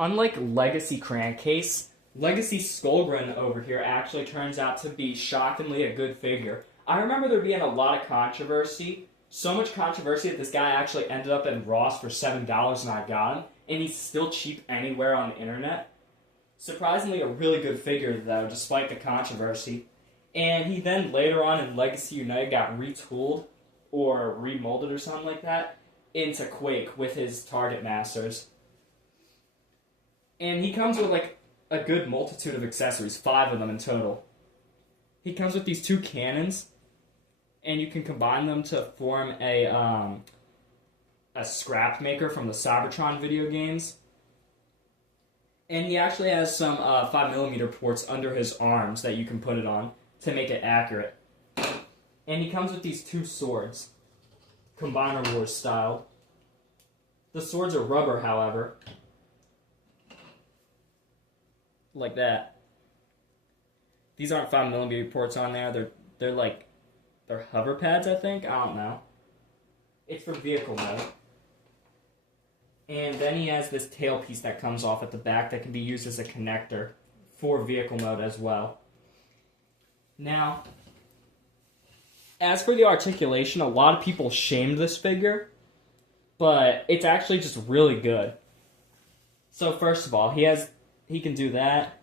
Unlike Legacy Crankcase, Legacy Skullgrin over here actually turns out to be shockingly a good figure. I remember there being a lot of controversy, so much controversy that this guy actually ended up in Ross for $7 and I got him, and he's still cheap anywhere on the internet. Surprisingly a really good figure though, despite the controversy. And he then later on in Legacy United got retooled, or remolded or something like that, into Quake with his Target Masters. And he comes with like a good multitude of accessories, 5 of them in total. He comes with these 2 cannons, and you can combine them to form a scrap maker from the Cybertron video games. And he actually has some 5mm ports under his arms that you can put it on to make it accurate. And he comes with these 2 swords, Combiner Wars style. The swords are rubber, however. Like that. These aren't 5mm ports on there. They're hover pads, I think. I don't know. It's for vehicle mode. And then he has this tailpiece that comes off at the back that can be used as a connector for vehicle mode as well. Now, as for the articulation, a lot of people shamed this figure, but it's actually just really good. So first of all, he can do that.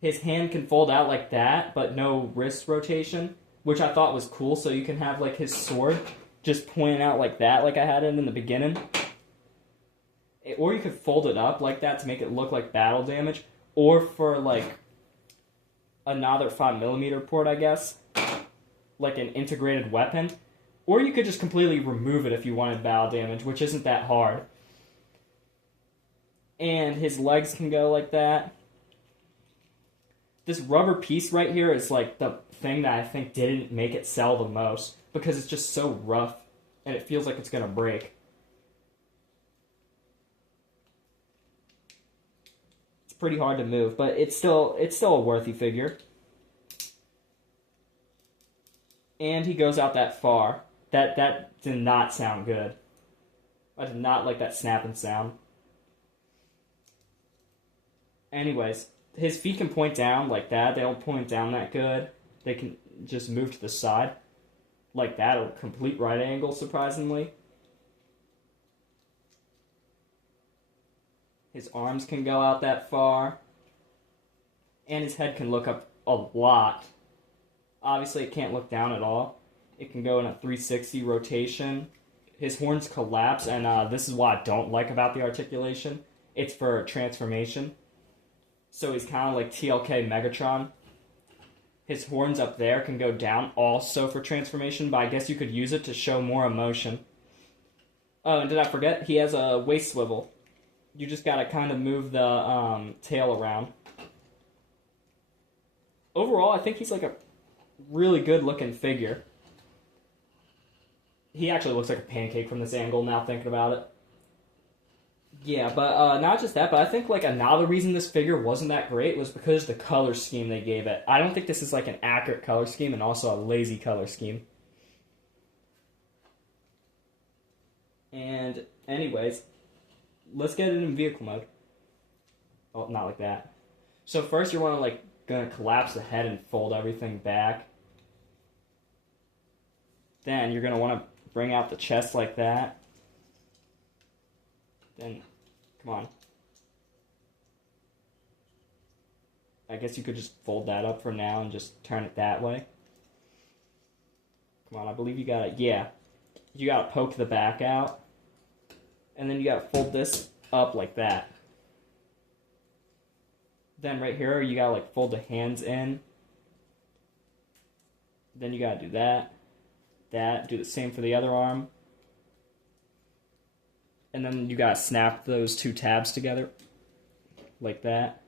His hand can fold out like that, but no wrist rotation, which I thought was cool, so you can have like his sword just pointing out like that, like I had it in the beginning. Or you could fold it up like that to make it look like battle damage, or for like another 5mm port, I guess, like an integrated weapon. Or you could just completely remove it if you wanted battle damage, which isn't that hard. And his legs can go like that. This rubber piece right here is like the thing that I think didn't make it sell the most, because it's just so rough and it feels like it's gonna break. It's pretty hard to move, but it's still a worthy figure. And he goes out that far. That did not sound good. I did not like that snapping sound. Anyways, his feet can point down like that. They don't point down that good. They can just move to the side like that, a complete right angle, surprisingly. His arms can go out that far. And his head can look up a lot. Obviously, it can't look down at all. It can go in a 360 rotation. His horns collapse, and this is what I don't like about the articulation. It's for transformation. So he's kind of like TLK Megatron. His horns up there can go down also for transformation, but I guess you could use it to show more emotion. Oh, and did I forget? He has a waist swivel. You just gotta kind of move the tail around. Overall, I think he's like a really good looking figure. He actually looks like a pancake from this angle now thinking about it. Yeah, but not just that, but I think like another reason this figure wasn't that great was because of the color scheme they gave it. I don't think this is like an accurate color scheme, and also a lazy color scheme. And anyways, let's get it in vehicle mode. Oh, not like that. So first you want to gonna collapse the head and fold everything back. Then you're gonna want to bring out the chest like that. Then, come on. I guess you could just fold that up for now and just turn it that way. Come on, I believe you gotta, yeah. You gotta poke the back out. And then you gotta fold this up like that. Then right here, you gotta fold the hands in. Then you gotta do that. Do the same for the other arm. And then you gotta snap those 2 tabs together. Like that.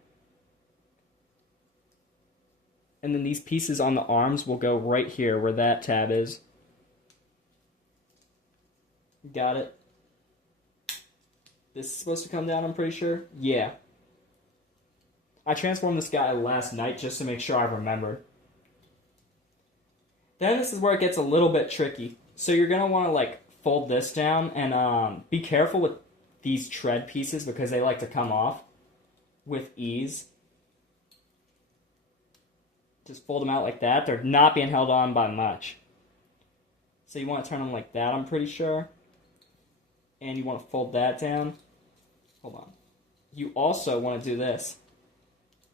And then these pieces on the arms will go right here where that tab is. Got it? This is supposed to come down, I'm pretty sure. Yeah. I transformed this guy last night just to make sure I remembered. Then this is where it gets a little bit tricky. So you're going to want to fold this down and be careful with these tread pieces because they like to come off with ease. Just fold them out like that. They're not being held on by much. So you want to turn them like that, I'm pretty sure. And you want to fold that down. Hold on. You also want to do this.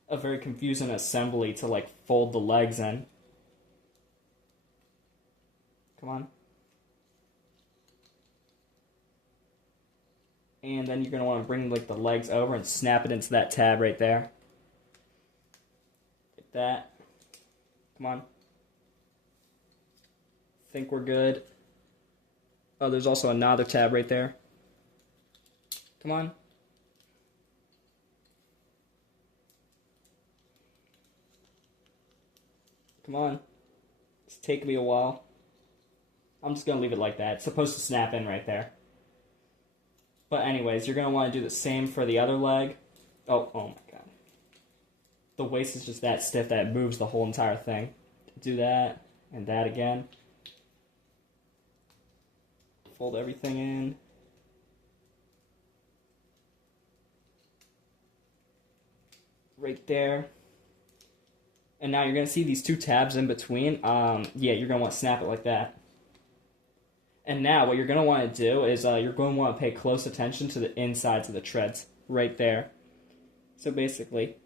A very confusing assembly to like fold the legs in. Come on. And then you're going to want to bring like the legs over and snap it into that tab right there. Like that. Come on. Think we're good. Oh, there's also another tab right there. Come on. Come on. It's taking me a while. I'm just going to leave it like that. It's supposed to snap in right there. But anyways, you're going to want to do the same for the other leg. Oh my god. The waist is just that stiff that it moves the whole entire thing. Do that and that again. Fold everything in. Right there. And now you're going to see these two tabs in between. Yeah, you're going to want to snap it like that. And now what you're going to want to do is you're going to want to pay close attention to the insides of the treads. Right there. So basically,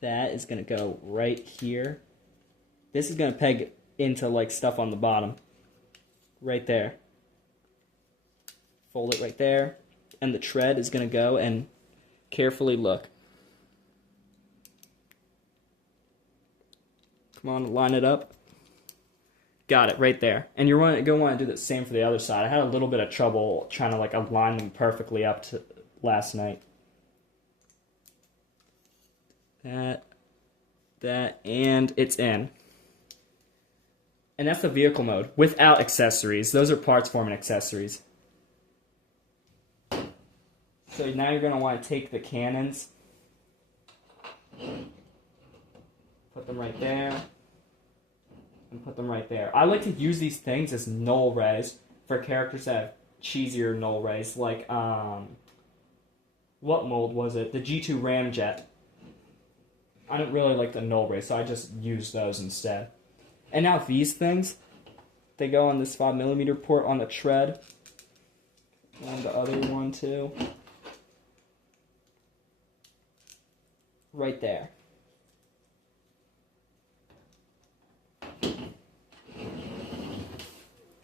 that is going to go right here. This is going to peg into like stuff on the bottom. Right there. Fold it right there. And the tread is going to go and carefully look. Come on, line it up. Got it, right there. And you're going to want to do the same for the other side. I had a little bit of trouble trying to like align them perfectly up to last night. That, and it's in. And that's the vehicle mode, without accessories. Those are parts forming accessories. So now you're going to want to take the cannons, put them right there, and put them right there. I like to use these things as null rays for characters that have cheesier null rays, like, what mold was it? The G2 Ramjet. I don't really like the null rays, so I just use those instead. And now these things, they go on this 5mm port on the tread, and the other one too. Right there.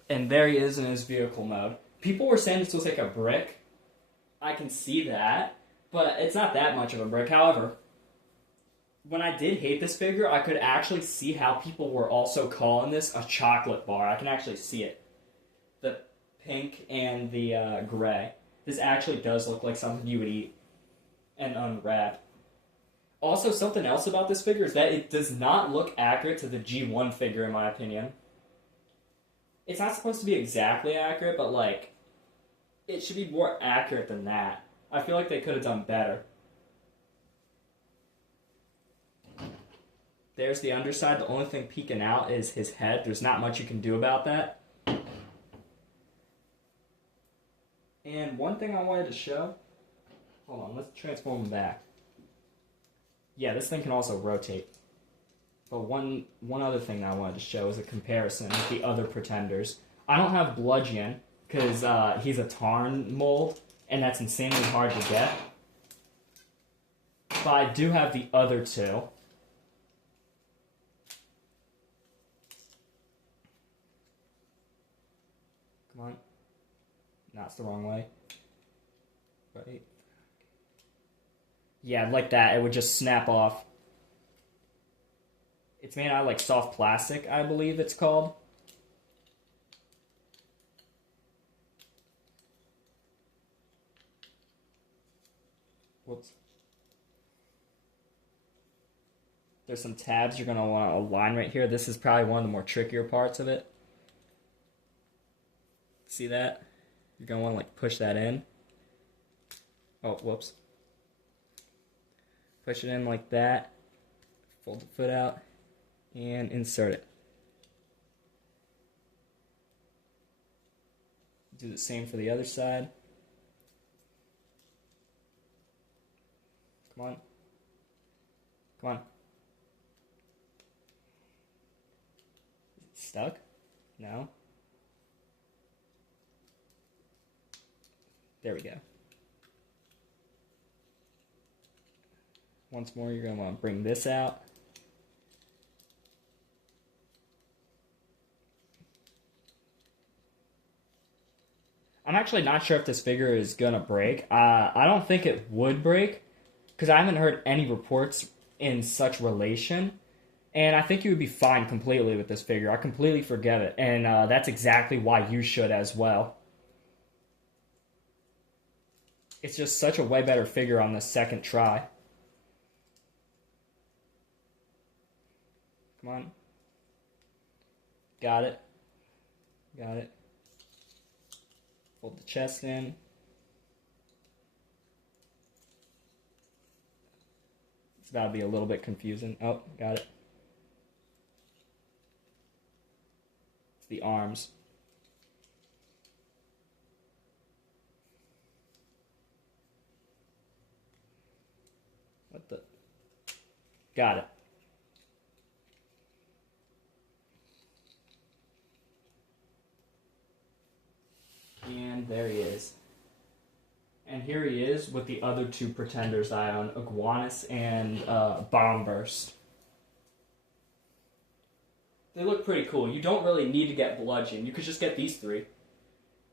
And there he is in his vehicle mode. People were saying this was like a brick. I can see that, but it's not that much of a brick. However, when I did hate this figure, I could actually see how people were also calling this a chocolate bar. I can actually see it. The pink and the gray. This actually does look like something you would eat and unwrap. Also, something else about this figure is that it does not look accurate to the G1 figure, in my opinion. It's not supposed to be exactly accurate, but, like, it should be more accurate than that. I feel like they could have done better. There's the underside. The only thing peeking out is his head. There's not much you can do about that. And one thing I wanted to show... Hold on, let's transform him back. Yeah, this thing can also rotate. But one other thing that I wanted to show is a comparison with the other Pretenders. I don't have Bludgeon, because he's a Tarn mold, and that's insanely hard to get. But I do have the other two. Come on. No, it's the wrong way. Right. Yeah, like that. It would just snap off. It's made out of like soft plastic, I believe it's called. Whoops. There's some tabs you're going to want to align right here. This is probably one of the more trickier parts of it. See that? You're going to want to like push that in. Oh, whoops. Push it in like that. Fold the foot out. And insert it. Do the same for the other side. Come on. Come on. Is it stuck? No. There we go. Once more, you're going to want to bring this out. I'm actually not sure if this figure is going to break. I don't think it would break, because I haven't heard any reports in such relation. And I think you would be fine completely with this figure. I completely forget it. And that's exactly why you should as well. It's just such a way better figure on the second try. Come on. Got it. Got it. Fold the chest in. It's about to be a little bit confusing. Oh, got it. It's the arms. What the? Got it. And there he is. And here he is with the other two pretenders I own, Iguanus and Bombburst. They look pretty cool. You don't really need to get Bludgeon. You could just get these three.